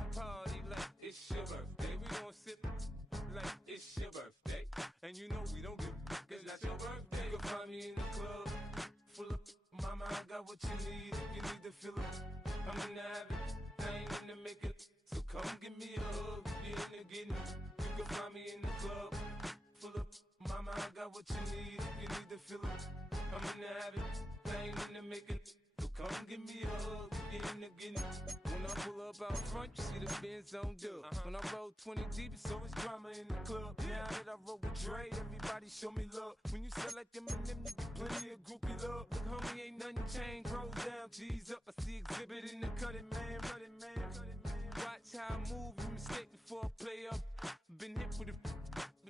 gon' party like it's your birthday. We gon' sip like it's your birthday. And you know we don't give cause that's your birthday. You can find me in the club, full of mama, I got what you need. If you need to fill it, I'm in the habit, I ain't in the make it. So come give me a hug, if you're in the getting it. You can find me in the club, full of mama, I got what you need. If you need to fill it, I'm in the habit, I ain't in the make it. So come give me a hug, if you're in the getting it. When I pull up out front, you see the Benz on dub. When I roll 20 deep, it's always drama in the club. Now that I roll with Dre, everybody show me love. When you sell like them and them, you get plenty of groupie love. Look, homie, ain't nothing changed. Rolls down, G's up. I see exhibit in the cutting, man. Watch how I move, you mistake before I play up. Been hit with a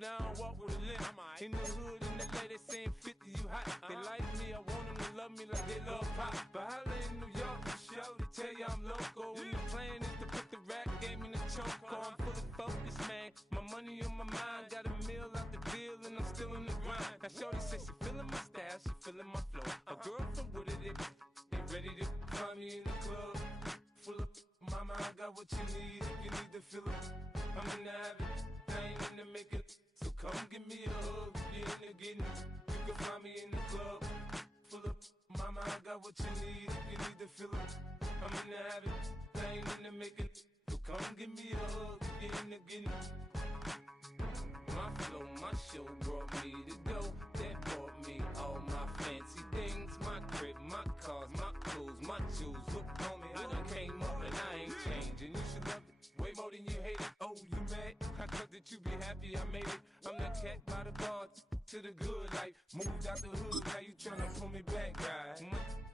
but I don't walk with a limp. In the hood, in the LA, they saying 50, you hot. They like me, I want them to love me like they love pop. But holla in New York, for show, they tell you I'm loco. And the plan is to put the rap game in the choke. I'm fully focused, man. My money on my mind, got a meal out the deal, and I'm still in the grind. Now shorty says she feeling my style, she feeling my flow. A girl from Wooded, they ready to find me in the club. Full of mama, I got what you need. If you need to fill it, I'm in the habit, I ain't in the make it. So come give me a hug, if you're in the getting it. You can find me in the club, full of mama, I got what you need. If you need to fill it, I'm in the habit, I ain't in the make it. So come give me a hug, if you're in the getting it. My flow, my show brought me to go. That brought me all my fancy things. My crib, my cars, my clothes, my shoes. Look, homie, I done came up and I ain't changing. You should love it way more than you hate it. Oh, you mad? I thought that you be happy I made it. I'm that cat by the bar to the good life. Moved out the hood, now you tryna pull me back, right?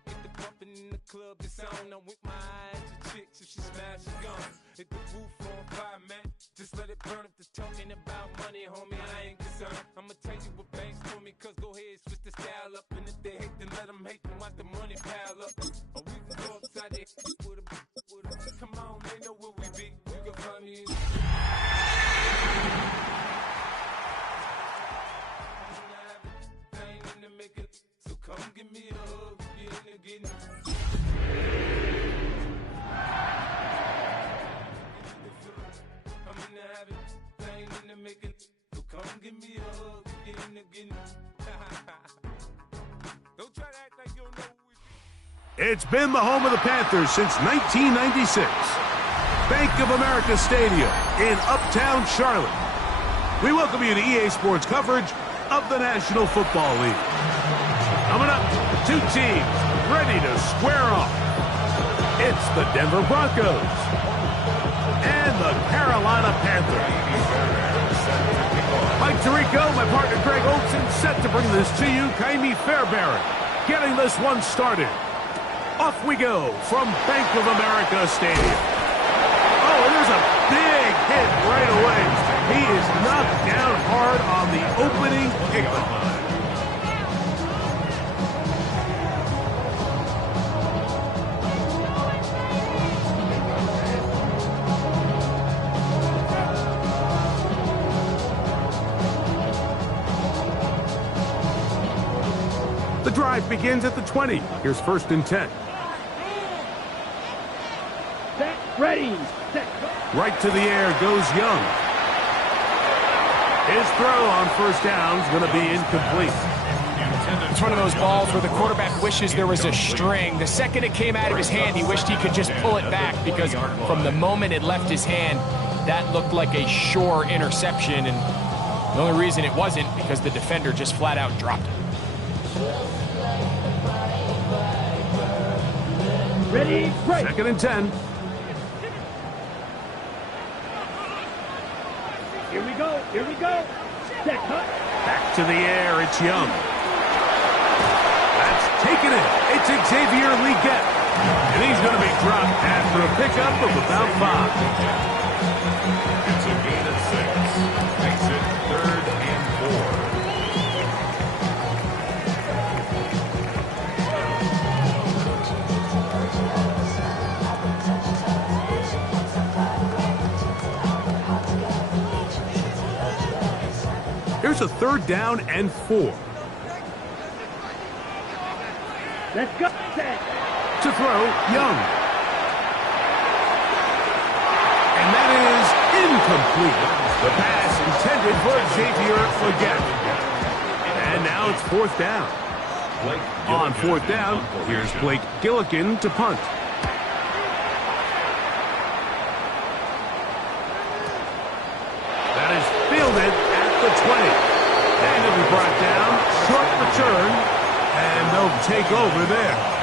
Get the bumpin' in the club, it's on. I'm with my eyes to chicks, if she smash, she gone. Hit the roof on fire, man. Just let it burn. If the talking about money, homie, I ain't concerned. I'ma tell you what banks for me, cause go ahead, switch the style up. And if they hate, then let them hate, then watch the money pile up. Or we can go upside there with a come on, they know where we be. You can find me in I ain't in the make it. So come give me a hug, if you're in the getting it. I'm in the habit, I ain't in the make it. So come give me a hug, if you're in the getting it. Don't try to act like you don't know who we be. It's been the home of the Panthers since 1996. Bank of America Stadium in Uptown Charlotte. We welcome you to EA Sports coverage of the National Football League. Coming up, two teams ready to square off. It's the Denver Broncos and the Carolina Panthers. Mike Tirico, my partner Greg Olson, set to bring this to you. Kaimi Fairbairn getting this one started. Off we go from Bank of America Stadium. Oh, and there's a big hit right away. He is knocked down hard on the opening kickoff. The drive begins at the 20. Here's 1st and 10. Set, ready, set. Right to the air goes Young. His throw on 1st down is going to be incomplete. It's one of those balls where the quarterback wishes there was a string. The second it came out of his hand, he wished he could just pull it back because from the moment it left his hand, that looked like a sure interception. And the only reason it wasn't because the defender just flat out dropped it. Ready, right. 2nd and 10. Here we go, here we go. Set, cut. Back to the air, it's Young. That's taken it. It's Xavier Legette. And he's going to be dropped after a pickup of about 5. It's a gain of 6. Makes it 3rd and 4. Here's a 3rd down and 4. Let's go. Set. To throw, Young. incomplete. The pass intended for Xavier Leggett. And now it's 4th down. On 4th down, here's Blake Gillikin to punt. That is fielded at the 20. And it'll be brought down, short return, and they'll take over there.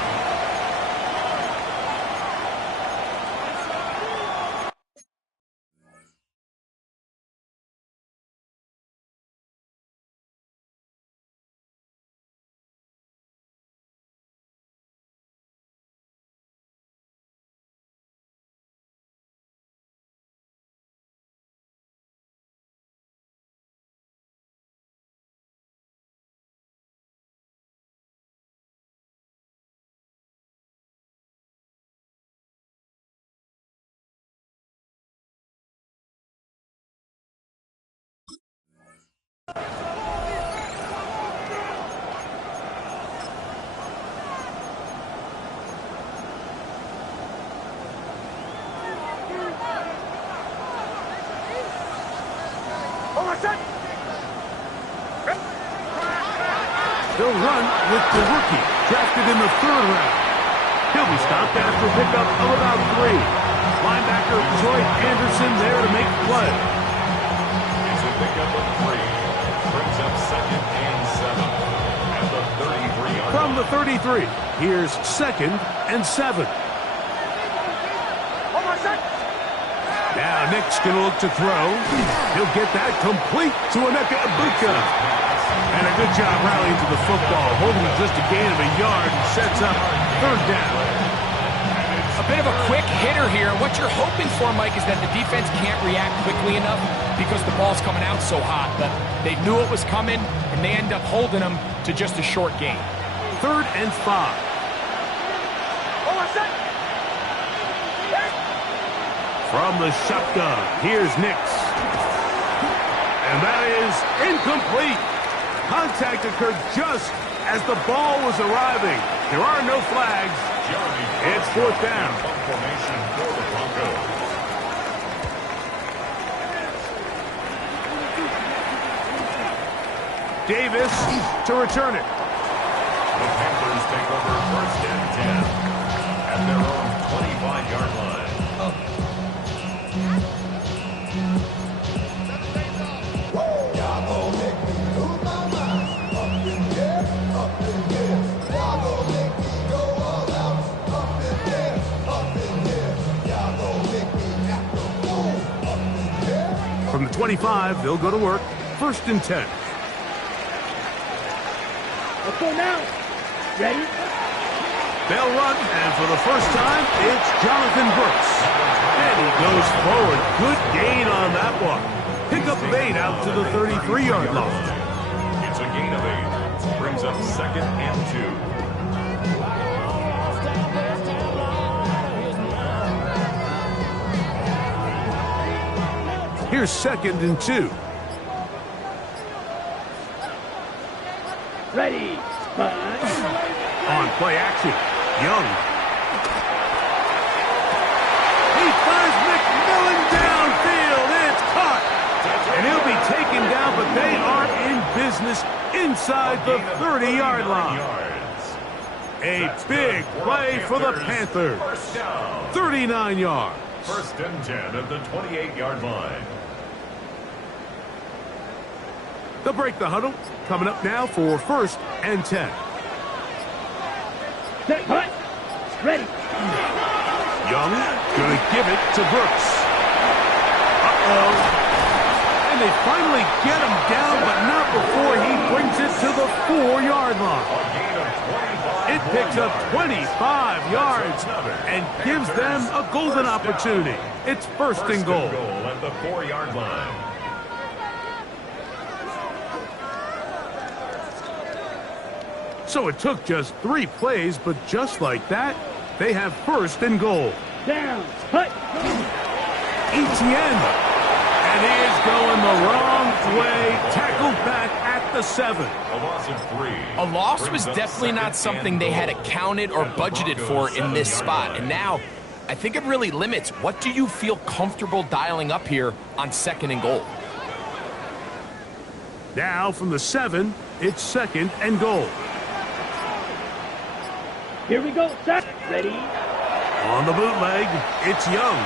They'll run with the rookie, drafted in the 3rd round. He'll be stopped after a pickup of about 3. Linebacker Troy Anderson there to make the play. It's a pickup of 3. Brings up 2nd and 7. At the 33-yard line. From the 33, here's 2nd and 7. Now Nick's going to look to throw. He'll get that complete to Emeka Egbuka. And a good job rallying to the football, holding just a gain of a yard and sets up 3rd down. A bit of a quick hitter here. What you're hoping for, Mike, is that the defense can't react quickly enough because the ball's coming out so hot. But they knew it was coming, and they end up holding them to just a short gain. 3rd and 5. From the shotgun, here's Nix. And that is incomplete. Contact occurred just as the ball was arriving. There are no flags. It's 4th down. Formation for the Broncos. Davis to return it. The Panthers take over 1st and 10 at their own 25-yard line. From the 25, they'll go to work. 1st and 10. Let's go now. Ready? They'll run, and for the first time, it's Jonathan Brooks. And he goes forward. Good gain on that one. Pick up of 8 out to the 33-yard line. It's a gain of 8. Brings up 2nd and 2. Here's 2nd and 2. Ready. On play action, Young. He fires McMillan downfield. It's caught. And he'll be taken down, but they are in business inside the 30-yard line. A big play for the Panthers. 39 yards. 1st and 10 at the 28-yard line. They'll break the huddle. Coming up now for 1st and 10. Set, punt. Ready. Young gonna give it to Brooks. Uh-oh. And they finally get him down, but not before he brings it to the 4-yard line. It picks up 25 yards and gives them a golden opportunity. It's 1st and goal. At the 4-yard line. So it took just 3 plays, but just like that, they have 1st and goal. Down. Hut. Etienne. And he is going the wrong way. Tackled back at the 7. A loss of 3. A loss was definitely not something they had accounted or budgeted for in this spot. And now I think it really limits what do you feel comfortable dialing up here on 2nd and goal. Now from the 7, it's 2nd and goal. Here we go, set, ready. On the bootleg, it's Young.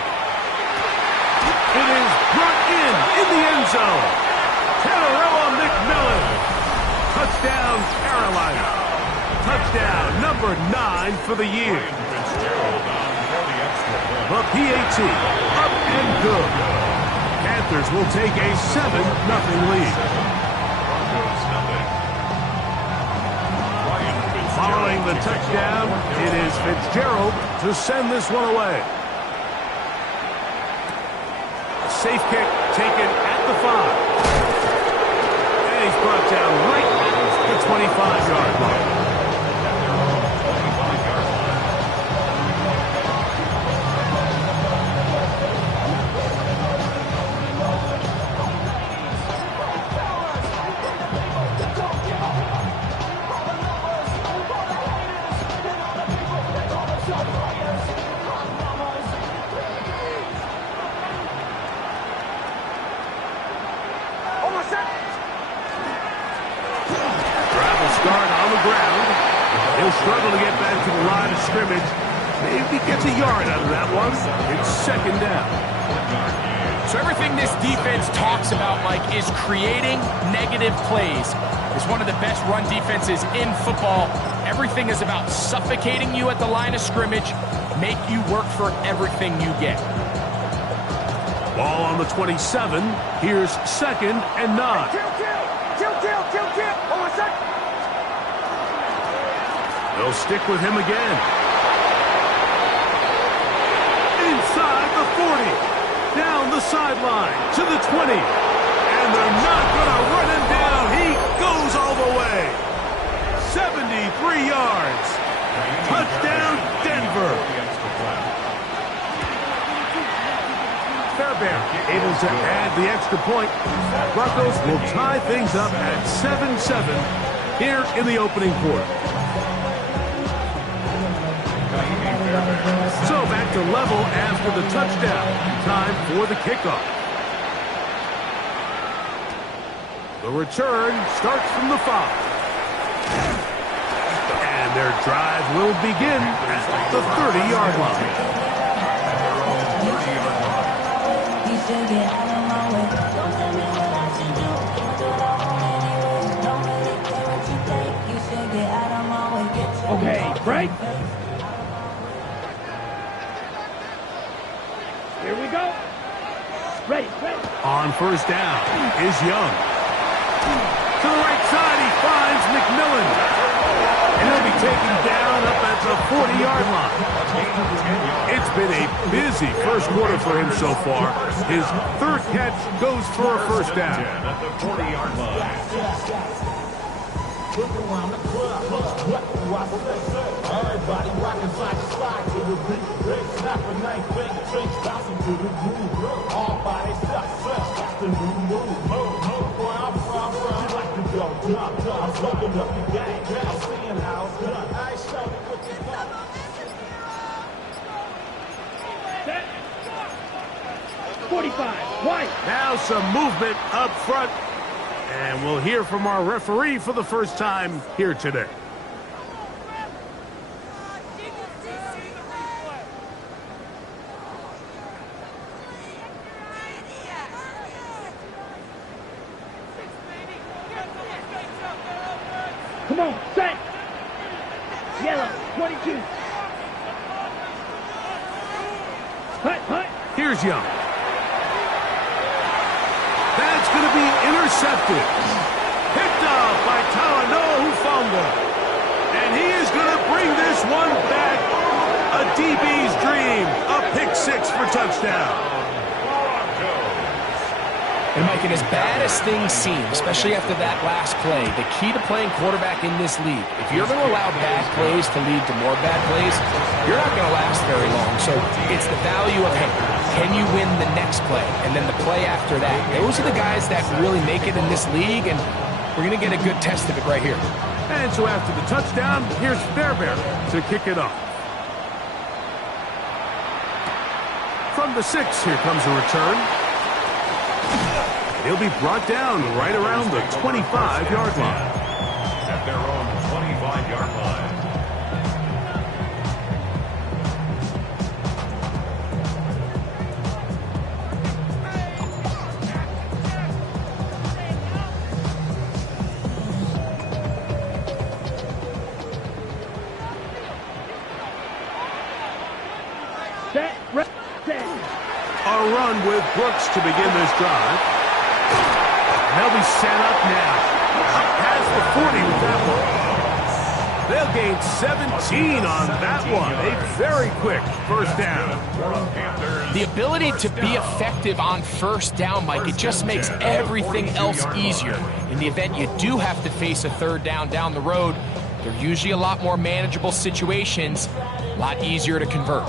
It is brought in the end zone. Tannerella McMillan. Touchdown, Carolina. Touchdown, number 9 for the year. The PAT, up and good. Panthers will take a 7-0 lead. Following the touchdown, it is Fitzgerald to send this one away. A safe kick taken at the 5. And he's brought down right at the 25-yard line. He'll struggle to get back to the line of scrimmage. Maybe gets a yard out of that one. It's 2nd down. So everything this defense talks about, Mike, is creating negative plays. It's one of the best run defenses in football. Everything is about suffocating you at the line of scrimmage, make you work for everything you get. Ball on the 27. Here's 2nd and 9. Kill. Hold on a second. They'll stick with him again. Inside the 40. Down the sideline to the 20. And they're not going to run him down. He goes all the way. 73 yards. Touchdown, Denver. Fairbairn able to add the extra point. Broncos will tie things up at 7-7 here in the opening quarter. So back to level after the touchdown. Time for the kickoff. The return starts from the 5. And their drive will begin at the 30-yard line. Okay, break. Here we go. Ready. On 1st down is Young. To the right side, he finds McMillan. And he'll be taken down up at the 40-yard line. It's been a busy first quarter for him so far. His 3rd catch goes for a 1st down. At the 40-yard line. Everybody rockin' side to side to the beat. Big snapping, night finger, drinks bouncing to the groove. All body stuff, that's the new move. Where I'm from, you like to go jump. I'm fucking up the game. I'm seeing how it's done. I ain't show me what you got. Set. 45. White. Now some movement up front. And we'll hear from our referee for the first time here today. Come on, set. Yellow, 22. Hut. Here's Young. That's going to be intercepted. Picked off by Talanoa Hufanga. And he is going to bring this one back. A DB's dream. A pick 6 for touchdown. And Mike, and as bad as things seem, especially after that last play, the key to playing quarterback in this league, if you're going to allow bad plays to lead to more bad plays, you're not going to last very long. So it's the value of, hey, can you win the next play? And then the play after that. Those are the guys that really make it in this league, and we're going to get a good test of it right here. And so after the touchdown, here's Fairbairn to kick it off. From the 6, here comes a return. He'll be brought down right around the 25-yard line. At their own 25-yard line. A run with Brooks to begin this drive. They'll be set up now. Up past the 40 with that one. They'll gain 17 on that one. A very quick first down. The ability to be effective on first down, Mike, it just makes everything else easier. In the event you do have to face a third down the road, they're usually a lot more manageable situations, a lot easier to convert.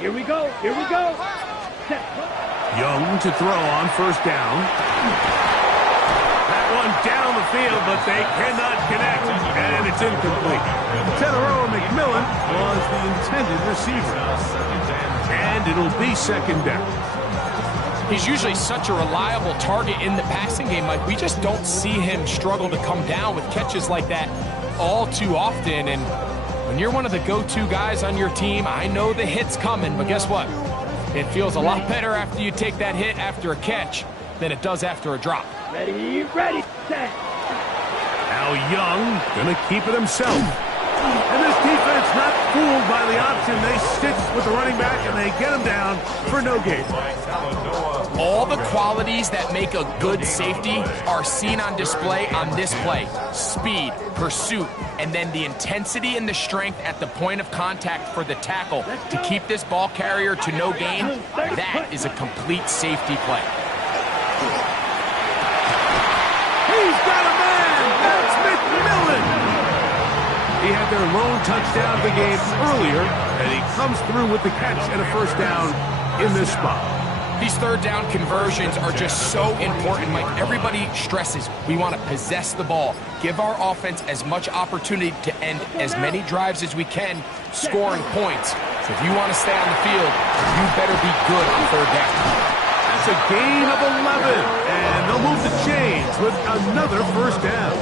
Here we go. Here we go. Young to throw on first down. That one down the field, but they cannot connect, and it's incomplete. Tenero McMillan was the intended receiver. And it'll be second down. He's usually such a reliable target in the passing game. Like, we just don't see him struggle to come down with catches like that all too often. And when you're one of the go-to guys on your team, I know the hit's coming, but guess what? It feels a lot better after you take that hit after a catch than it does after a drop. Ready, set. Now Young gonna keep it himself. And this defense not fooled by the option. They stick with the running back and they get him down for no gain. All the qualities that make a good safety are seen on display on this play. Speed, pursuit, and then the intensity and the strength at the point of contact for the tackle to keep this ball carrier to no gain. That is a complete safety play. He's got a man! That's McMillan! He had their lone touchdown of the game earlier, and he comes through with the catch and a first down in this spot. These third down conversions are just so important. Like, everybody stresses, we want to possess the ball, give our offense as much opportunity to end as many drives as we can, scoring points. So if you want to stay on the field, you better be good on third down. That's a gain of 11, and they'll move the chains with another first down.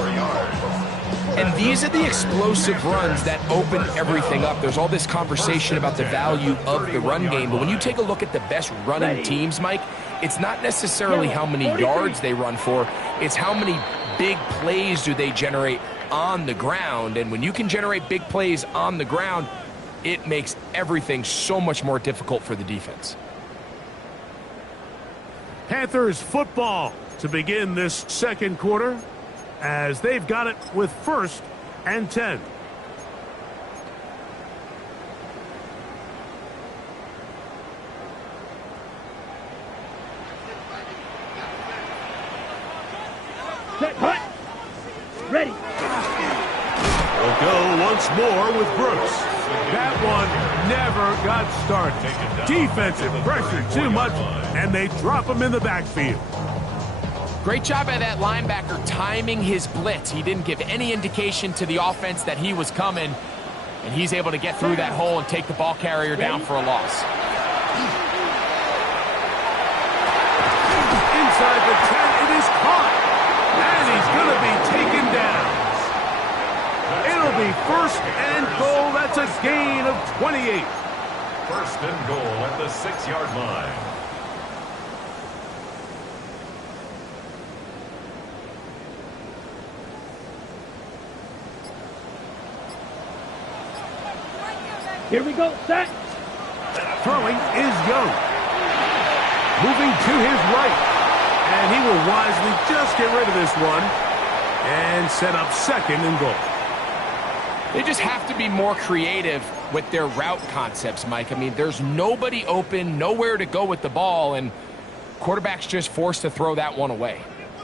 And these are the explosive runs that open everything up. There's all this conversation about the value of the run game, but when you take a look at the best running teams, Mike, it's not necessarily how many yards they run for, it's how many big plays do they generate on the ground. And when you can generate big plays on the ground, it makes everything so much more difficult for the defense. Panthers football to begin this second quarter, as they've got it with 1st and 10. Set, hut. Ready. We'll go once more with Brooks. That one never got started. Defensive pressure too much, and they drop him in the backfield. Great job by that linebacker timing his blitz. He didn't give any indication to the offense that he was coming, and he's able to get through that hole and take the ball carrier down for a loss. Inside the 10, it is caught, and he's going to be taken down. It'll be 1st and goal. That's a gain of 28. 1st and goal at the 6-yard line. Here we go, set. Throwing is Young. Moving to his right. And he will wisely just get rid of this one and set up 2nd and goal. They just have to be more creative with their route concepts, Mike. I mean, there's nobody open, nowhere to go with the ball, and quarterback's just forced to throw that one away.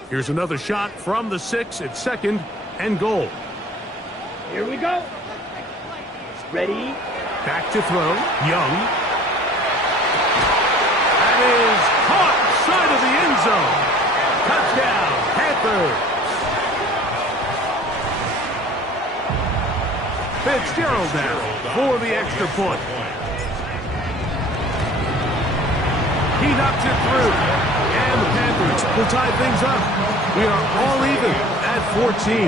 Here's another shot from the 6 at 2nd and goal. Here we go. Ready. Back to throw. Young. That is caught side of the end zone. Touchdown, Panthers. Fitzgerald now for the extra point. He knocks it through. And the Panthers will tie things up. We are all even at 14.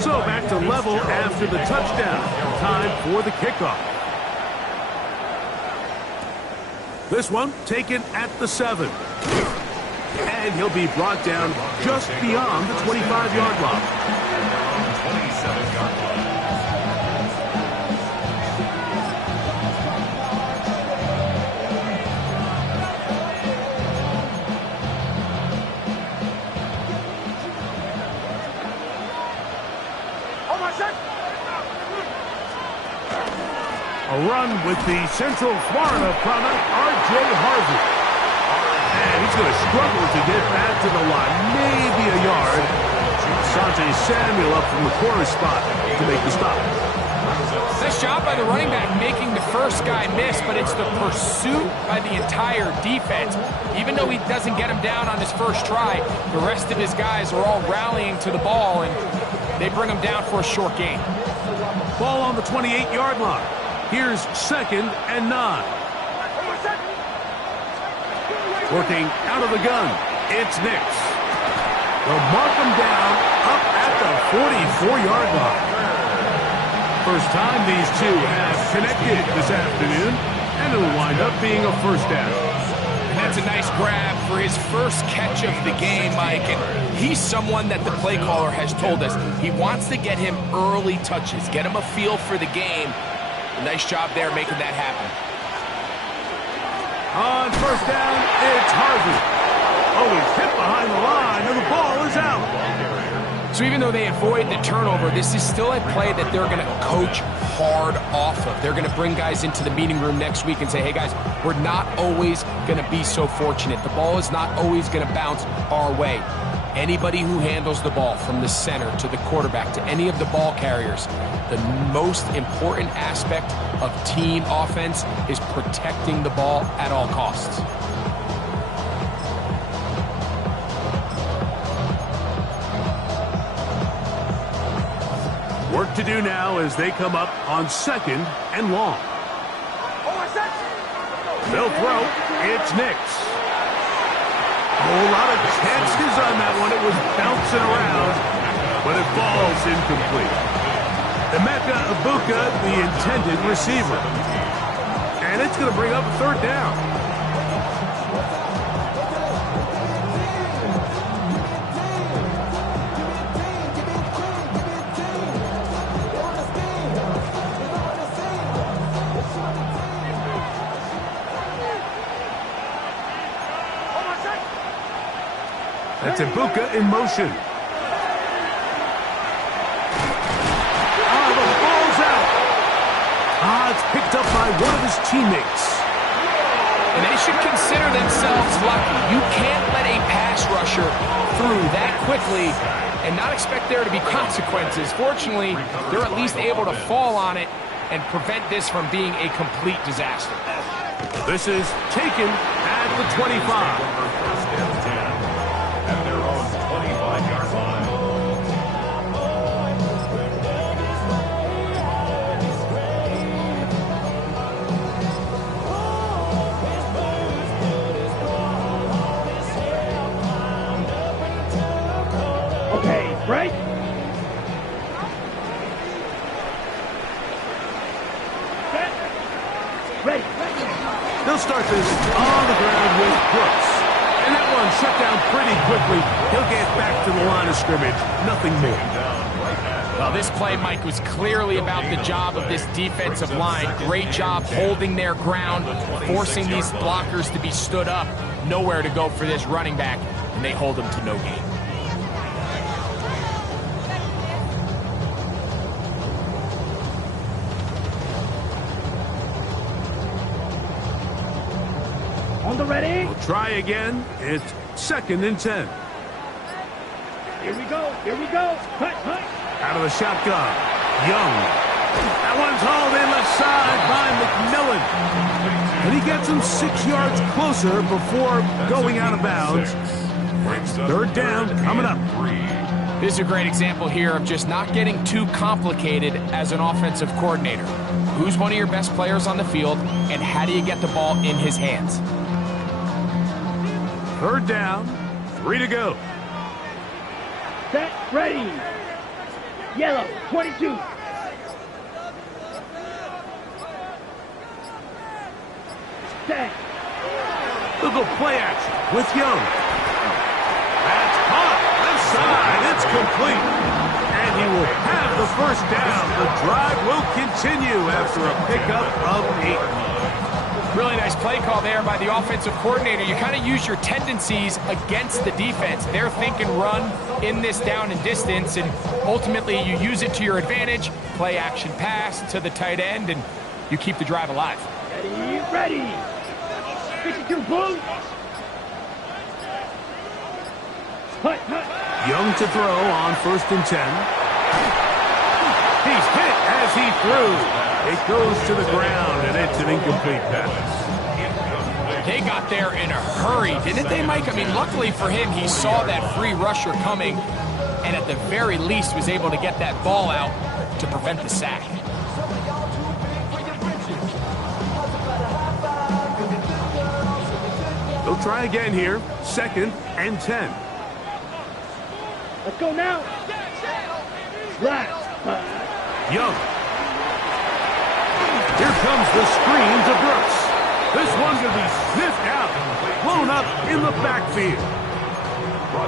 So back to level after the touchdown. Time for the kickoff. This one taken at the 7. And he'll be brought down just beyond the 25-yard line. 27-yard line. A run with the Central Florida product, R.J. Harvey. And he's going to struggle to get back to the line, maybe a yard. Sante Samuel up from the corner spot to make the stop. Nice job by the running back making the first guy miss, but it's the pursuit by the entire defense. Even though he doesn't get him down on his first try, the rest of his guys are all rallying to the ball, and they bring him down for a short gain. Ball on the 28-yard line. Here's 2nd and 9. Working out of the gun, it's Nix. They'll mark him down up at the 44-yard line. First time these two have connected this afternoon, and it'll wind up being a first down. And that's a nice grab for his first catch of the game, Mike. And he's someone that the play caller has told us he wants to get him early touches, get him a feel for the game. Nice job there making that happen. On first down, it's Harvey. Oh, he's hit behind the line, and the ball is out. So even though they avoid the turnover, this is still a play that they're going to coach hard off of. They're going to bring guys into the meeting room next week and say, hey, guys, we're not always going to be so fortunate. The ball is not always going to bounce our way. Anybody who handles the ball from the center to the quarterback to any of the ball carriers, the most important aspect of team offense is protecting the ball at all costs. Work to do now as they come up on 2nd and long. They'll throw. It's Nix. A whole lot of chances on that one. It was bouncing around, but it falls incomplete. Emeka Ibuka, the intended receiver. And it's going to bring up a 3rd down. That's Ibuka in motion. The ball's out. It's picked up by one of his teammates. And they should consider themselves lucky. You can't let a pass rusher through that quickly and not expect there to be consequences. Fortunately, they're at least able to fall on it and prevent this from being a complete disaster. This is taken at the 25. At their own 25-yard line. Okay, break. Set. Ready. They'll start this on the ground with Brooks. And that one shut down pretty quickly. He'll get back to the line of scrimmage. Nothing more. Well, this play, Mike, was clearly about the job of this defensive line. Great job holding their ground, forcing these blockers to be stood up. Nowhere to go for this running back, and they hold him to no gain. On the ready. We'll try again. It's 2nd and 10. Here we go. Here we go. Cut, cut. Out of the shotgun. Young. That one's hauled in left side by McMillan. And he gets him 6 yards closer before going out of bounds. 3rd down coming up. This is a great example here of just not getting too complicated as an offensive coordinator. Who's one of your best players on the field, and how do you get the ball in his hands? Third down, 3 to go. Set, ready. Yellow, 22. Set. They'll go play action with Young. That's caught. Left side. It's complete. And he will have the first down. The drive will continue after a pickup of 8. Really nice play call there by the offensive coordinator. You kind of use your tendencies against the defense. They're thinking run in this down and distance, and ultimately you use it to your advantage. Play action pass to the tight end, and you keep the drive alive. Ready. 52 Blue. Hut. Young to throw on 1st and 10. He's hit as he threw. It goes to the ground, and it's an incomplete pass. They got there in a hurry, didn't they, Mike? I mean, luckily for him, he saw that free rusher coming, and at the very least was able to get that ball out to prevent the sack. They'll try again here. 2nd and 10. Let's go now. Last. Young. Here comes the screen to Brooks. This one's going to be sniffed out, blown up in the backfield.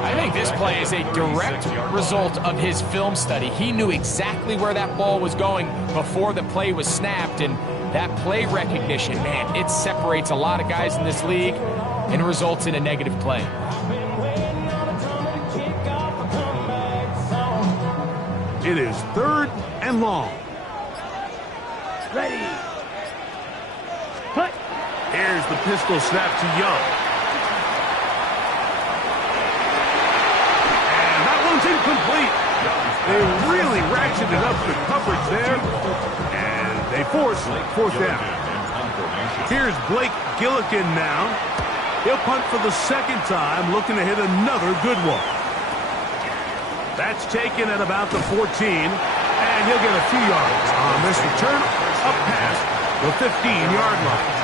I think this play is a direct result of his film study. He knew exactly where that ball was going before the play was snapped, and that play recognition, man, it separates a lot of guys in this league and results in a negative play. It is 3rd and long. Ready. Hut. Here's the pistol snap to Young. And that one's incomplete. They really ratcheted up the coverage there, and they force 4th down. Here's Blake Gillikin now. He'll punt for the 2nd time, looking to hit another good one. That's taken at about the 14, and he'll get a few yards on this return up past the 15-yard line.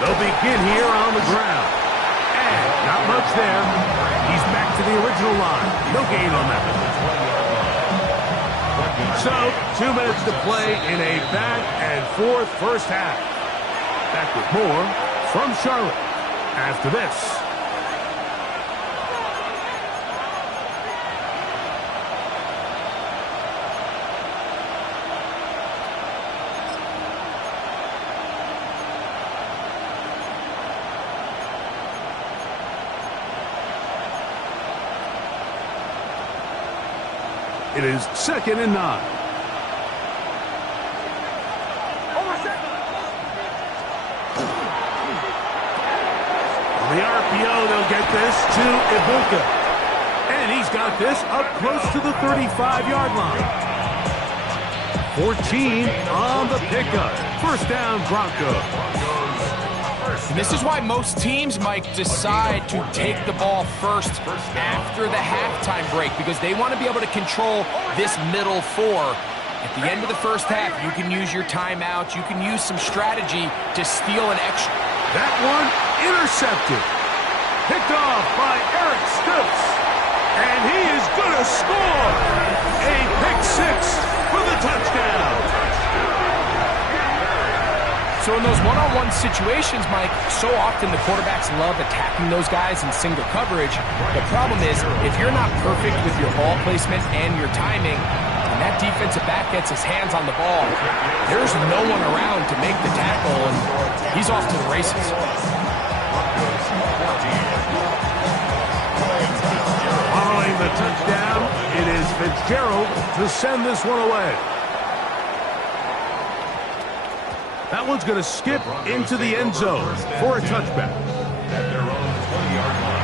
They'll begin here on the ground. And not much there. He's back to the original line. No gain on that. So, 2 minutes to play in a back-and-forth first half. Back with more from Charlotte after this. It is 2nd and 9. On the RPO, they'll get this to Ibuka. And he's got this up close to the 35-yard line. 14 on the pickup. First down, Broncos. And this is why most teams, Mike, decide to take the ball first after the halftime break, because they want to be able to control this middle 4. At the end of the first half, you can use your timeout. You can use some strategy to steal an extra. That one intercepted. Picked off by Eric Stokes. And he is going to score. A pick 6 for the touchdown. So in those one-on-one situations, Mike, so often the quarterbacks love attacking those guys in single coverage. The problem is, if you're not perfect with your ball placement and your timing, and that defensive back gets his hands on the ball, there's no one around to make the tackle, and he's off to the races. Following the touchdown, it is Fitzgerald to send this one away. That one's going to skip into the end zone for a touchback. At their own 20-yard line.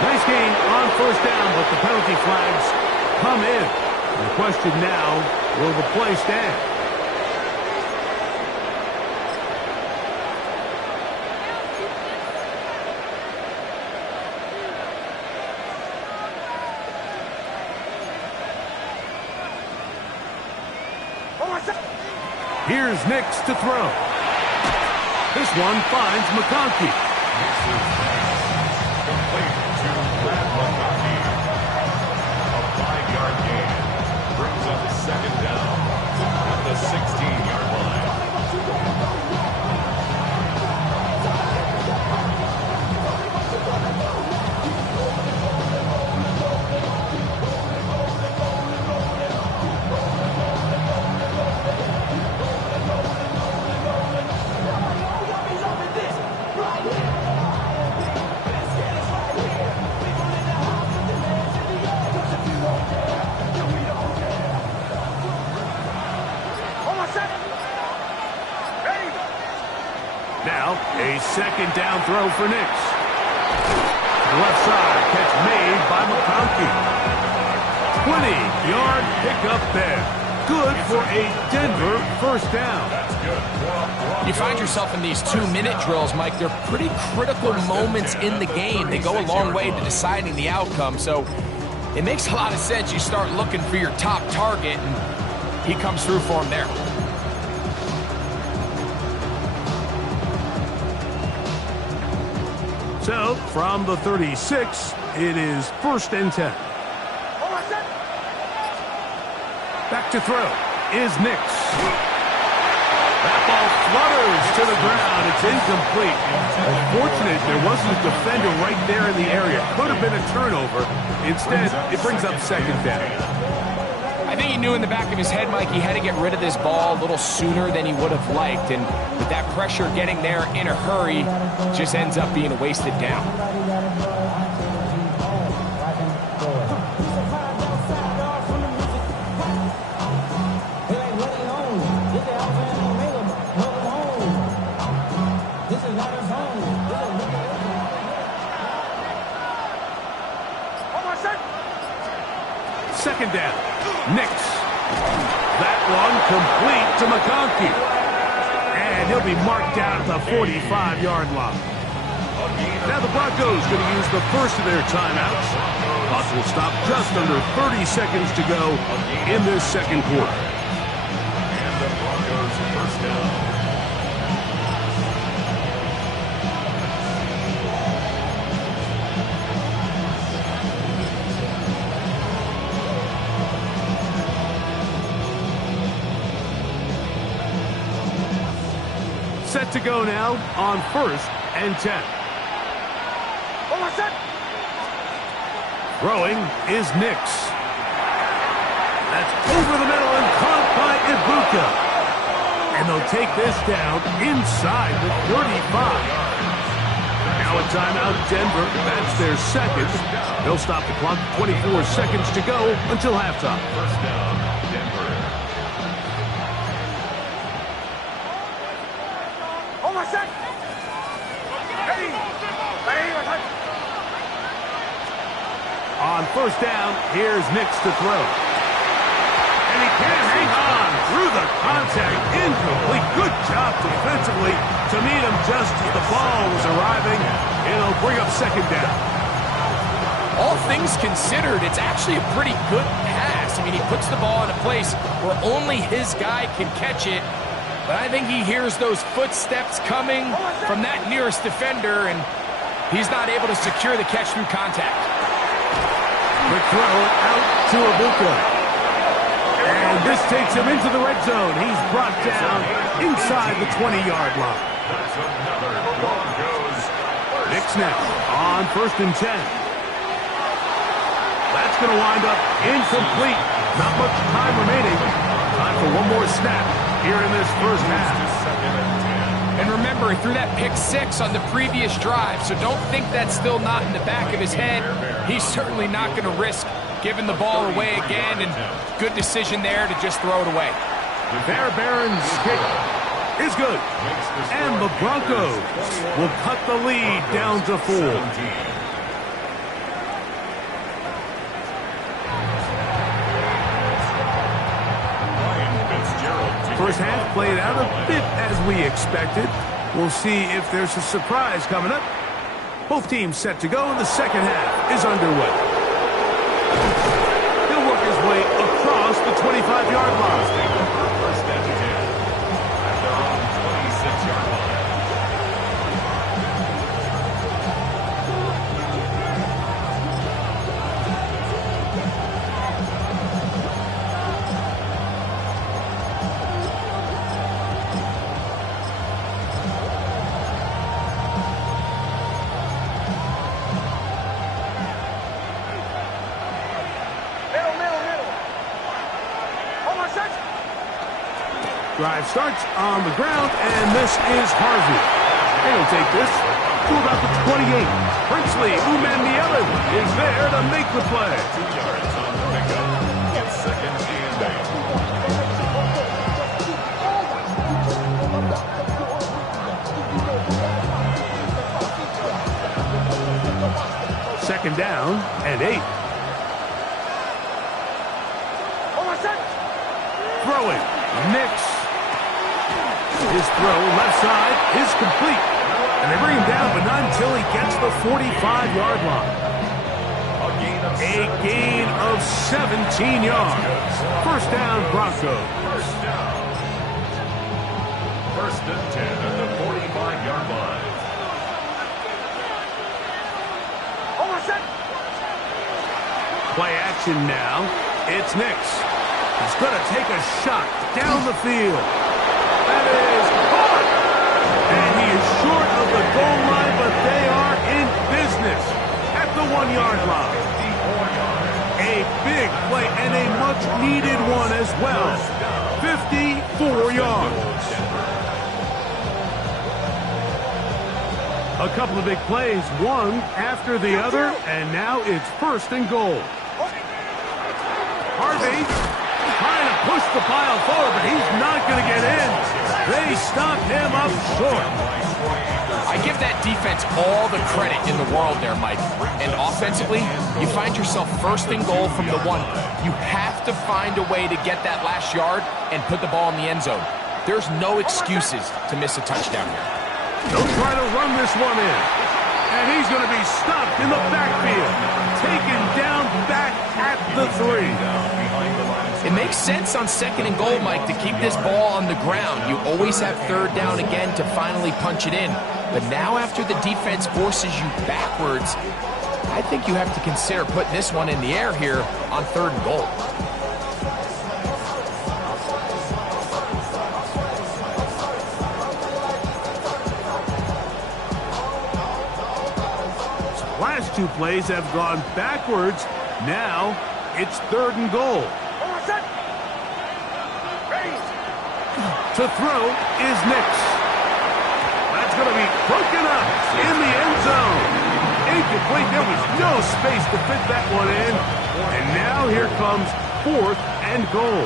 Nice gain on first down, but the penalty flags come in. The question now, will the play stand? Here's Nix to throw. This one finds McConkey. Complete to Brad McConkey. A 5-yard gain brings up second down at the 16-yard line. Now, a second down throw for Nix. Left side, catch made by McConkey. 20-yard pickup there. Good for a Denver first down. You find yourself in these 2-minute drills, Mike. They're pretty critical moments in the game. They go a long way to deciding the outcome. So it makes a lot of sense. You start looking for your top target, and he comes through for him there. So, from the 36, it is 1st and 10. Back to throw is Nix. That ball flutters to the ground. It's incomplete. Unfortunate there wasn't a defender right there in the area. Could have been a turnover. Instead, it brings up second down. I think he knew in the back of his head, Mike, he had to get rid of this ball a little sooner than he would have liked. And with that pressure getting there in a hurry, just ends up being a wasted down. Second down. Nix. That one complete to McConkey. And he'll be marked down at the 45-yard line. Now the Broncos going to use the first of their timeouts. Clock will stop just under 30 seconds to go in this second quarter. And the Broncos first down. Set to go now on 1st and 10. Throwing is Nix. That's over the middle and caught by Ibuka. And they'll take this down inside the 35. Now a timeout, Denver. That's their second. They'll stop the clock. 24 seconds to go until halftime. First down, Denver. On first down, here's Nix to throw. And he can't hang on through the contact. Incomplete. Good job defensively to meet him just as the ball was arriving. It'll bring up second down. All things considered, it's actually a pretty good pass. I mean, he puts the ball in a place where only his guy can catch it. But I think he hears those footsteps coming from that nearest defender, and he's not able to secure the catch through contact. Quick throw out to Ibuka. And this takes him into the red zone. He's brought down inside the 20-yard line. That's another Broncos blitz now on 1st and 10. That's going to wind up incomplete. Not much time remaining. Time for one more snap here in this first half. And remember, he threw that pick 6 on the previous drive, so don't think that's still not in the back of his head. He's certainly not going to risk giving the ball away again, and good decision there to just throw it away. Fairbairn's kick is good, and the Broncos will cut the lead down to 4. First half played out a bit as we expected. We'll see if there's a surprise coming up. Both teams set to go, and the second half is underway. He'll work his way across the 25-yard line. First and 10 at their own 26-yard line. Drive starts on the ground, and this is Harvey. And he'll take this to about the 28. Princely Umanmielen is there to make the play. 2 yards on the pickup. It's second and 8. Second down and 8. Throwing. Nix. His throw left side is complete. And they bring him down, but not until he gets the 45-yard line. A gain of 17 yards. First down, Broncos. First and 10 at the 45-yard line. Play action now. It's Nix. He's going to take a shot down the field. That is caught. And he is short of the goal line, but they are in business at the 1-yard line. A big play and a much-needed one as well. 54 yards. A couple of big plays, one after the other, and now it's 1st and goal. Harvey trying to push the pile forward, but he's not going to get in. They stopped him up short. I give that defense all the credit in the world there, Mike. And offensively, you find yourself 1st and goal from the 1. You have to find a way to get that last yard and put the ball in the end zone. There's no excuses to miss a touchdown here. They'll try to run this one in. And he's going to be stopped in the backfield. Taken down back at the 3. It makes sense on 2nd and goal, Mike, to keep this ball on the ground. You always have 3rd down again to finally punch it in. But now after the defense forces you backwards, I think you have to consider putting this one in the air here on 3rd and goal. Last 2 plays have gone backwards. Now it's 3rd and goal. To throw is Nix. That's going to be broken up in the end zone. Incomplete. There was no space to fit that one in. And now here comes 4th and goal.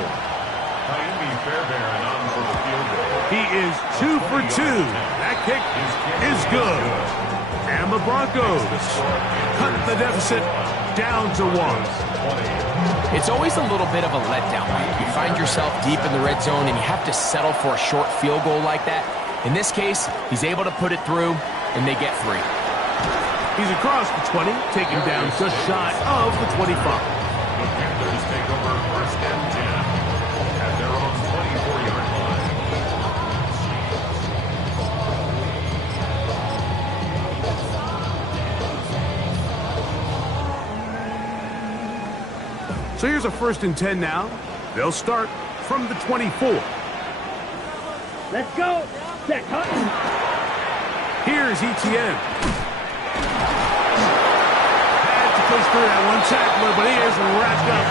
He is 2 for 2. That kick is good. And the Broncos cut the deficit down to 1. It's always a little bit of a letdown. You find yourself deep in the red zone and you have to settle for a short field goal like that. In this case, he's able to put it through, and they get 3. He's across the 20, taken down just shy of the 25. The Panthers take over 1st and 10 at their own 24-yard line. So here's a 1st and 10 now. They'll start from the 24. Let's go. Set, Hutton. Here's Etienne. push through that one tackler, but he is wrapped up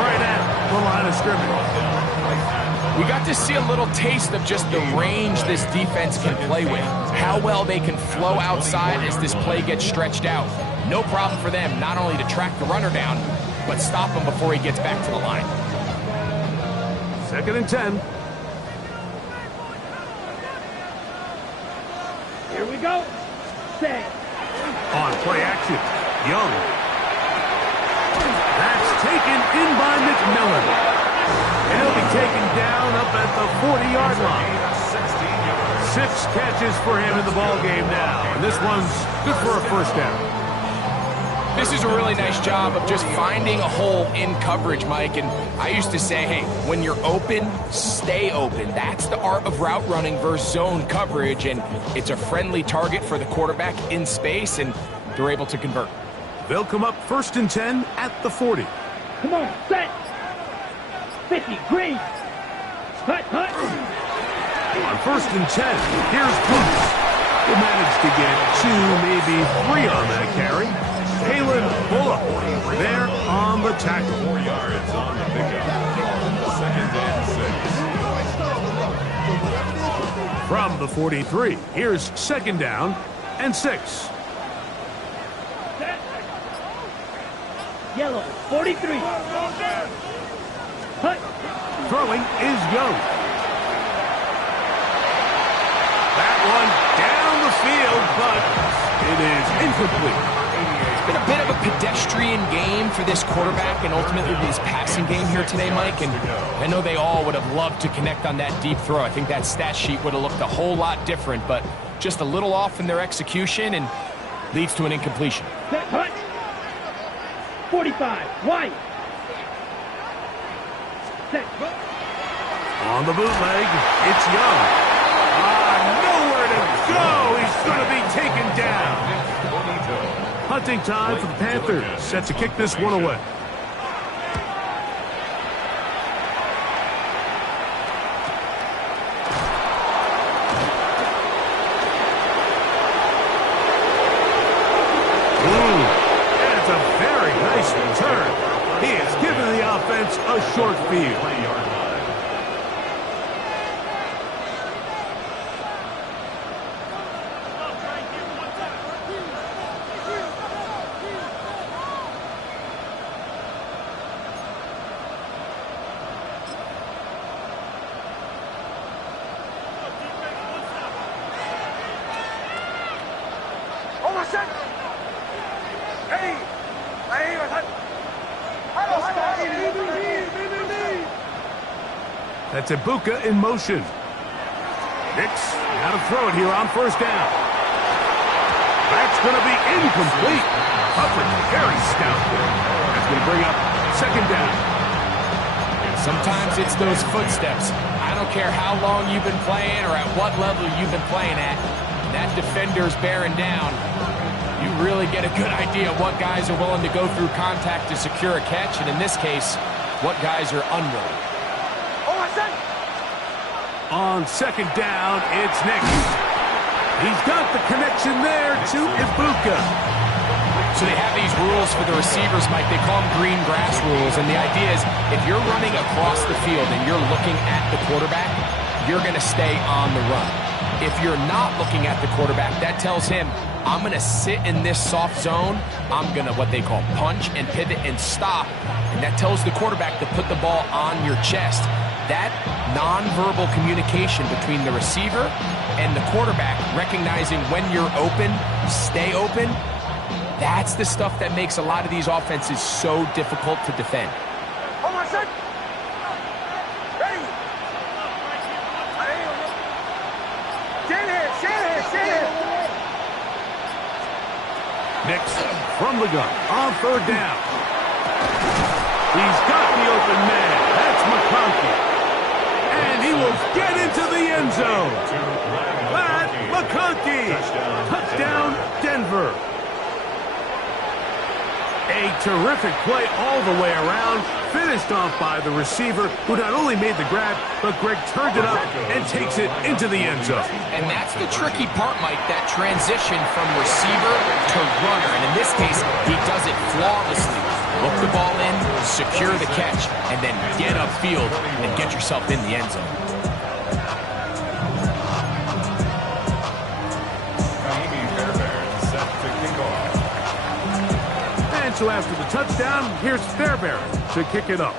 right at the line of scrimmage. We got to see a little taste of just the range this defense can play with. How well they can flow outside as this play gets stretched out. No problem for them not only to track the runner down, but stop him before he gets back to the line. 2nd and 10. Here we go. Set. On play action, Young. That's taken in by McMillan. And he'll be taken down up at the 40-yard line. 6 catches for him in the ballgame now. And this one's good for a first down. This is a really nice job of just finding a hole in coverage, Mike. And I used to say, hey, when you're open, stay open. That's the art of route running versus zone coverage. And it's a friendly target for the quarterback in space, and they're able to convert. They'll come up 1st and 10 at the 40. Come on, set. 50, green. Hut, hut. On 1st and 10, here's Boots. He managed to get 2, maybe 3 on that carry. Kalen Bullock there on the tackle. 4 yards on the pickup. 2nd and 6. From the 43, here's 2nd down and 6. Yellow, 43. Hut. Throwing is Young. That one down the field, but it is incomplete. It's been a bit of a pedestrian game for this quarterback and ultimately this passing game here today, Mike. And I know they all would have loved to connect on that deep throw. I think that stat sheet would have looked a whole lot different, but just a little off in their execution and leads to an incompletion. Set, hut. 45, white. Set. On the bootleg, it's Young. Nowhere to go. He's going to be taken down. Hunting time for the Panthers. Set to kick this one away. That's a very nice return. He has given the offense a short field. That's Ibuka in motion. Nix, now to throw it here on 1st down. That's going to be incomplete. Coverage very stout. That's going to bring up 2nd down. Sometimes it's those footsteps. I don't care how long you've been playing or at what level you've been playing at. That defender's bearing down. You really get a good idea of what guys are willing to go through contact to secure a catch, and in this case, what guys are unwilling. On 2nd down, it's Nix. He's got the connection there to Ibuka. So they have these rules for the receivers, Mike. They call them green grass rules, and the idea is if you're running across the field and you're looking at the quarterback, you're going to stay on the run. If you're not looking at the quarterback, that tells him, I'm going to sit in this soft zone. I'm going to what they call punch and pivot and stop. And that tells the quarterback to put the ball on your chest. That nonverbal communication between the receiver and the quarterback, recognizing when you're open, stay open, that's the stuff that makes a lot of these offenses so difficult to defend. Hold on, son. Ready. Stand here. Nix from the gun on 3rd down. He's got the open man. That's McConkey. And he will get into the end zone. Pat McConkey. Touchdown, Denver. A terrific play all the way around, finished off by the receiver, who not only made the grab, but Greg turned it up and takes it into the end zone. And that's the tricky part, Mike, that transition from receiver to runner. And in this case, he does it flawlessly. Look the ball in, secure the catch, and then get upfield and get yourself in the end zone. So after the touchdown, here's Fairbairn to kick it up.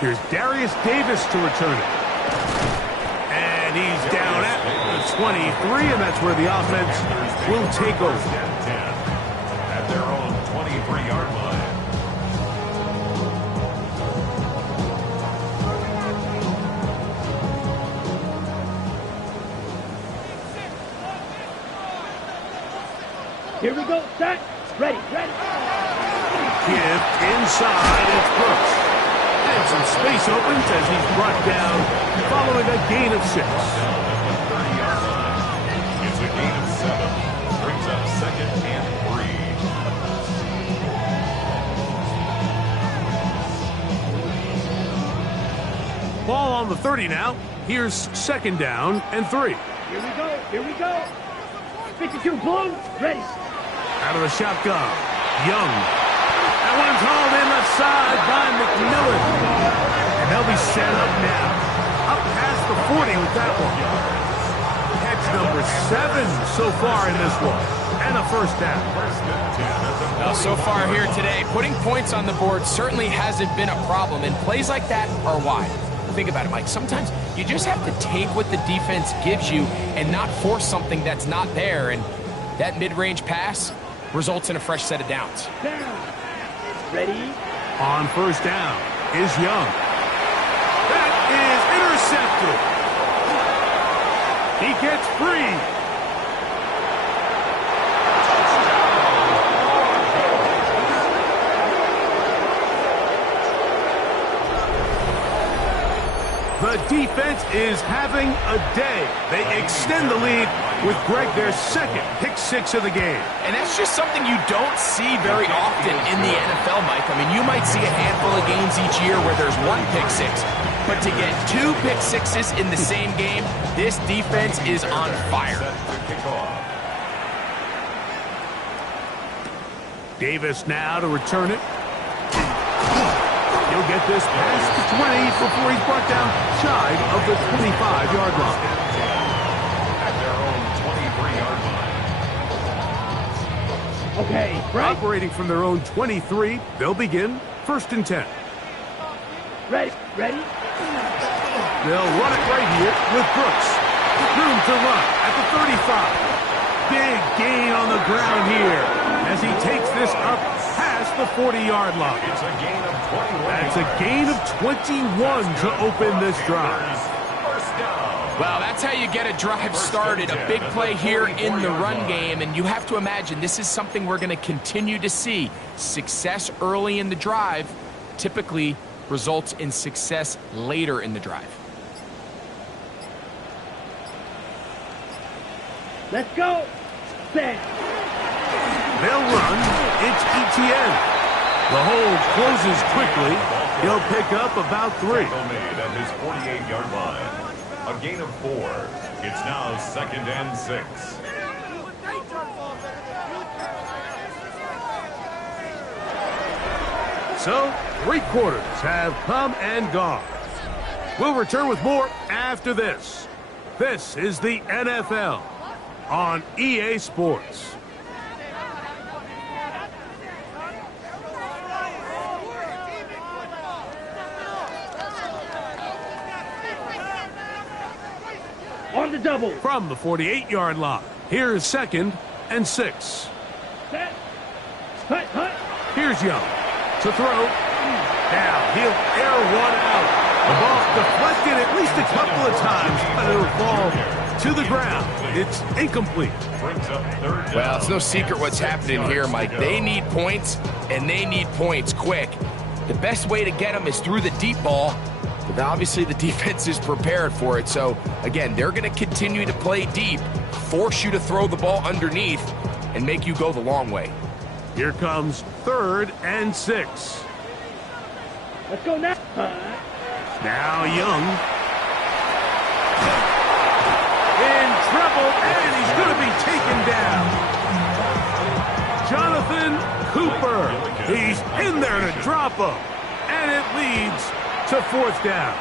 Here's Darius Davis to return it. And he's down at the 23, and that's where the offense will take over. At their own 23-yard line. Here we go, set, ready. Gift inside, it's Brooks. And some space opens as he's brought down following a gain of 6. It's a gain of 7. Brings up 2nd and 3. Ball on the 30 now. Here's 2nd down and 3. Here we go. 52 blue, ready. Out of the shotgun, Young. That one's hauled in left side by McMillan. And they'll be set up now. Up past the 40 with that one. Catch number 7 so far in this one. And a first down. Well, so far here today, putting points on the board certainly hasn't been a problem. And plays like that are why. Think about it, Mike. Sometimes you just have to take what the defense gives you and not force something that's not there. And that mid-range pass results in a fresh set of downs. Down. Ready. On first down is Young. That is intercepted. He gets free. The defense is having a day. They extend the lead with Greg, their 2nd pick-6 of the game. And that's just something you don't see very often in the NFL, Mike. I mean, you might see a handful of games each year where there's 1 pick-6. But to get 2 pick-6s in the same game, this defense is on fire. Davis now to return it. He'll get this past the 20 before he's brought down shy of the 25-yard line. At their own 23-yard line. Okay, right. Operating from their own 23, they'll begin 1st and 10. Ready. They'll run it right here with Brooks. Room to run at the 35. Big gain on the ground here as he takes this up past the 40-yard line. It's a gain of 21. That's a gain of 21 to open this drive. First down. Well, that's how you get a drive started. A big play here in the run game, and you have to imagine this is something we're going to continue to see. Success early in the drive typically results in success later in the drive. Let's go. Set. They'll run. It's ETN. The hold closes quickly. He'll pick up about 3. Tackle made at his 48-yard line. A gain of 4. It's now 2nd and 6. So, 3 quarters have come and gone. We'll return with more after this. This is the NFL on EA Sports. On the double. From the 48-yard line, here's 2nd and 6. Set. Hut. Here's Young to throw. Now he'll air one out. The ball deflected at least a couple of times, but it'll fall to the ground. It's incomplete. Brings up 3rd down. Well, it's no secret what's happening here, Mike. They need points, and they need points quick. The best way to get them is through the deep ball, but obviously the defense is prepared for it. So, again, they're going to continue to play deep, force you to throw the ball underneath, and make you go the long way. Here comes 3rd and 6. Let's go now. Now Young. In trouble, and he's going to be taken down. Jonathan Cooper. He's in there to drop him. And it leads to 4th down.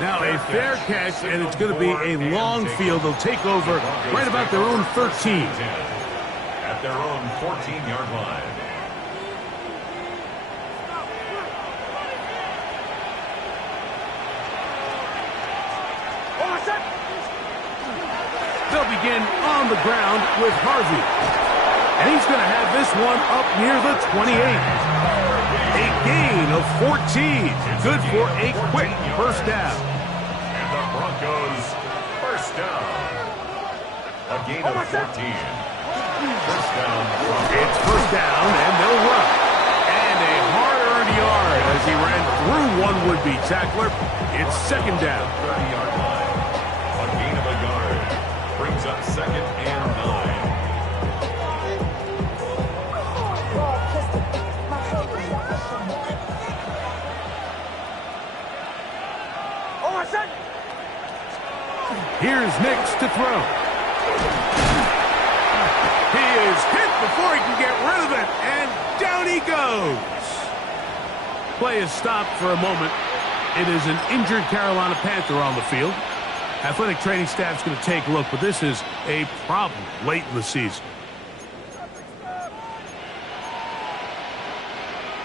Now a fair catch, and it's going to be a long field. They'll take over right about their own 13. At their own 14-yard line. They'll begin on the ground with Harvey. And he's going to have this one up near the 28. A gain of 14. Good for a quick first down. And the Broncos first down. A gain of 14. First down. It's first down, and they'll run. And a hard-earned yard as he ran through one would-be tackler. It's 2nd down. 30-yard line. A gain of a yard. Brings up 2nd and 9. Here's Nix to throw. He is hit before he can get rid of it, and down he goes. Play is stopped for a moment. It is an injured Carolina Panther on the field. Athletic training staff's going to take a look, but this is a problem late in the season.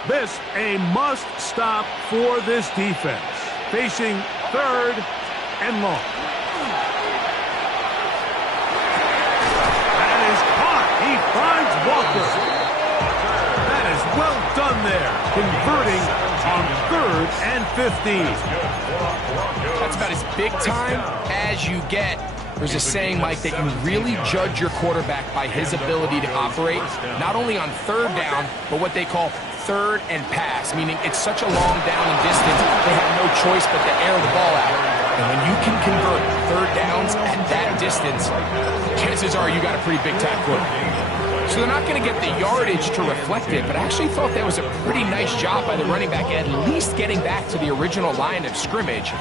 This a must stop for this defense. Facing 3rd and long. That is caught. He finds Walker. That is well done there. Converting on 3rd and 15. That's about as big time as you get. There's a saying, Mike, that you really judge your quarterback by his ability to operate, not only on 3rd down, but what they call 3rd and pass, meaning it's such a long down and distance, they have no choice but to air the ball out. And when you can convert 3rd downs at that distance, chances are you got a pretty big time quarterback. So they're not going to get the yardage to reflect it, but I actually thought that was a pretty nice job by the running back, at least getting back to the original line of scrimmage.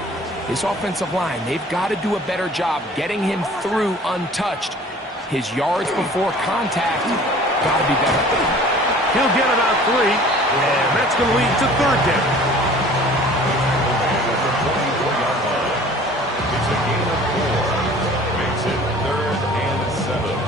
This offensive line, they've got to do a better job getting him through untouched. His yards before contact got to be better. He'll get about 3, and that's going to lead to 3rd down. It's a gain of 4. Makes it 3rd and 7.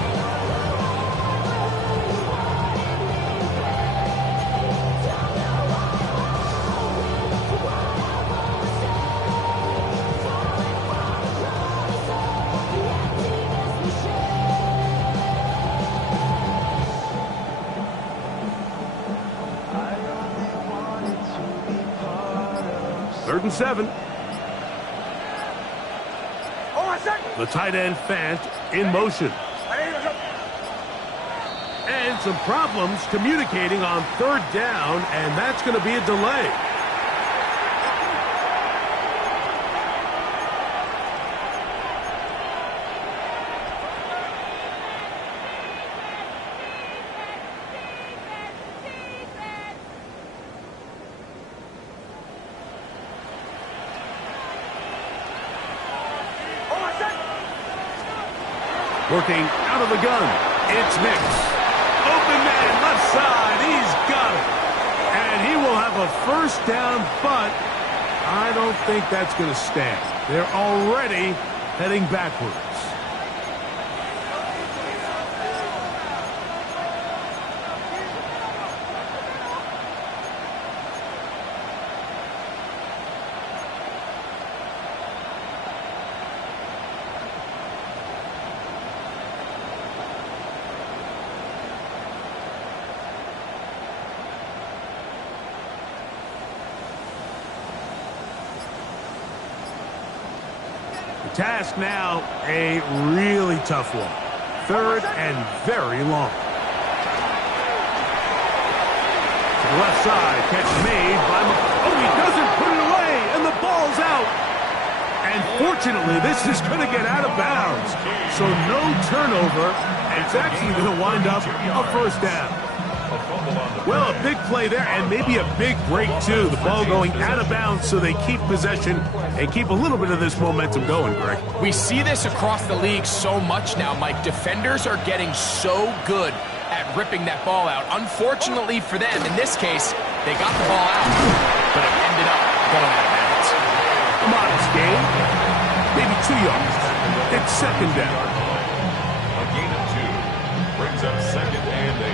Third and 7. The tight end Fant in motion. And some problems communicating on 3rd down, and that's going to be a delay. Working out of the gun, it's Nix. Open man, left side, he's got it. And he will have a first down, but I don't think that's going to stand. They're already heading backwards. Task now, a really tough one. 3rd and very long. To the left side, catch made by he doesn't put it away, and the ball's out. And Unfortunately, this is going to get out of bounds. So no turnover, and it's actually going to wind up a first down. Well, a big play there, and maybe a big break, too. The ball going out of bounds so they keep possession and keep a little bit of this momentum going, Greg. We see this across the league so much now, Mike. Defenders are getting so good at ripping that ball out. Unfortunately for them, in this case, they got the ball out, but it ended up going out of bounds. A modest gain, maybe 2 yards. It's second down. A gain of 2 brings up 2nd and 8.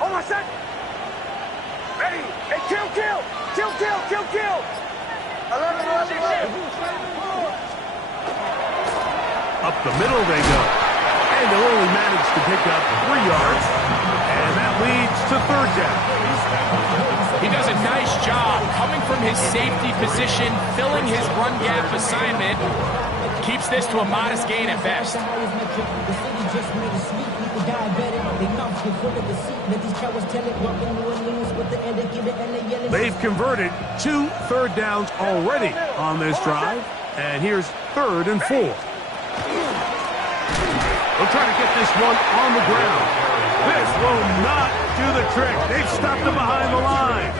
Hold on, set. Ready. Hey, kill. 11. Up the middle they go. And they'll only manage to pick up 3 yards. And that leads to third down. He does a nice job coming from his safety position, filling his run gap assignment. Keeps this to a modest gain at best. They've converted 2 third downs already on this drive. And here's 3rd and 4. They'll try to get this one on the ground. This will not do the trick. They've stopped it behind the line.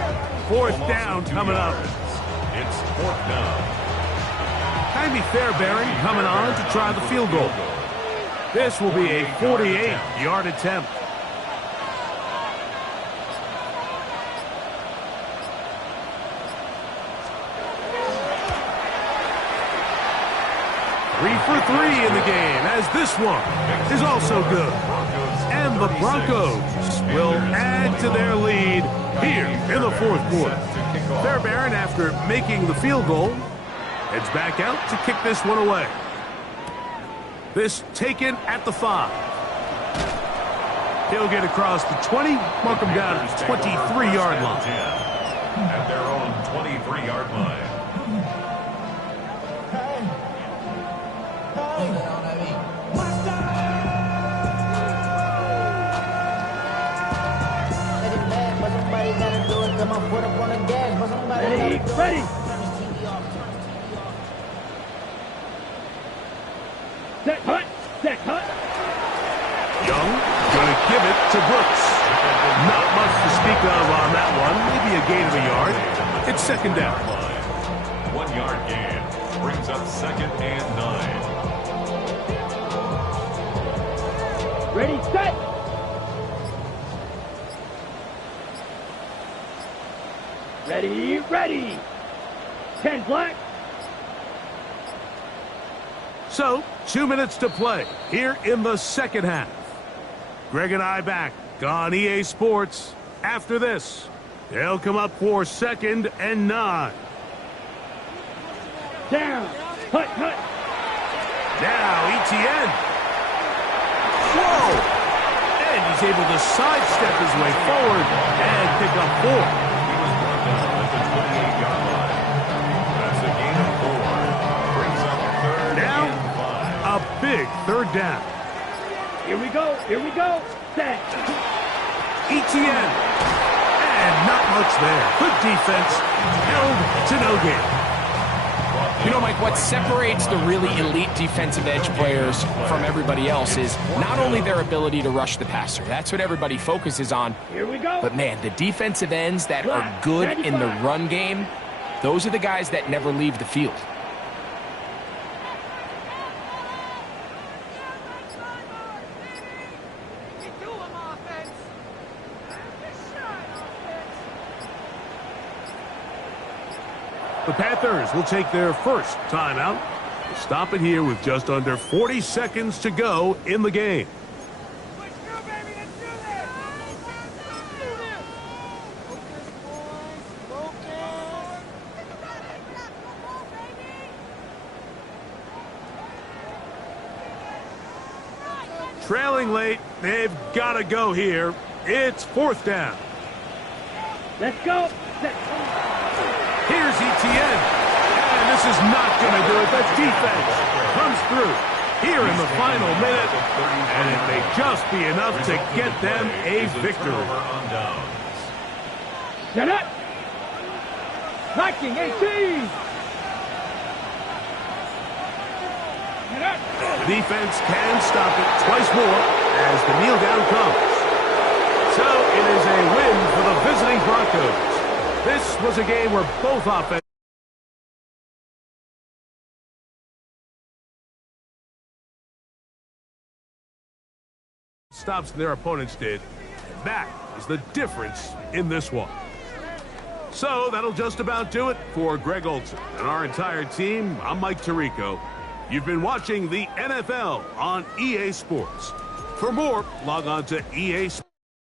4th down coming up. It's 4th down. Tymee Fairbairn coming on to try the field goal. This will be a 48-yard attempt. Three for 3 in the game, as this one is also good. And the Broncos will add to their lead here in the 4th quarter. Fairbairn, after making the field goal, heads back out to kick this one away. This taken at the 5. He'll get across the 20, mark him down at the 23-yard line. At their own 23-yard line. Ready. Set hut. Young going to give it to Brooks. Not much to speak of on that one. Maybe a gain of a yard. It's 2nd down. 1 yard gain brings up 2nd and 9. Ready, set. Ready. 10 black. So, 2 minutes to play here in the second half. Greg and I back on EA Sports. After this, they'll come up for 2nd and 9. Down. Hut. Now, Etienne. Whoa! And he's able to sidestep his way forward and pick up 4. He was brought down at the 28-yard line. That's a gain of 4. Brings up 3rd Now, and 5. a big 3rd down. Here we go. Set. Etienne. And not much there. Good defense. Held to no gain. You know, Mike, what separates the really elite defensive edge players from everybody else is not only their ability to rush the passer. That's what everybody focuses on. Here we go. But, man, the defensive ends that are good in the run game, those are the guys that never leave the field. The Panthers will take their first timeout. We'll stop it here with just under 40 seconds to go in the game. Trailing late, they've got to go here. It's 4th down. Let's go. Here's Etienne. And this is not going to do it. That defense comes through here in the final minute. And it may just be enough to get them a victory. Set up. Knocking 18. The defense can stop it twice more as the kneel down comes. So it is a win for the visiting Broncos. This was a game where both offenses stops than their opponents did. And that is the difference in this one. So that'll just about do it for Greg Olson and our entire team. I'm Mike Tirico. You've been watching the NFL on EA Sports. For more, log on to EA Sports.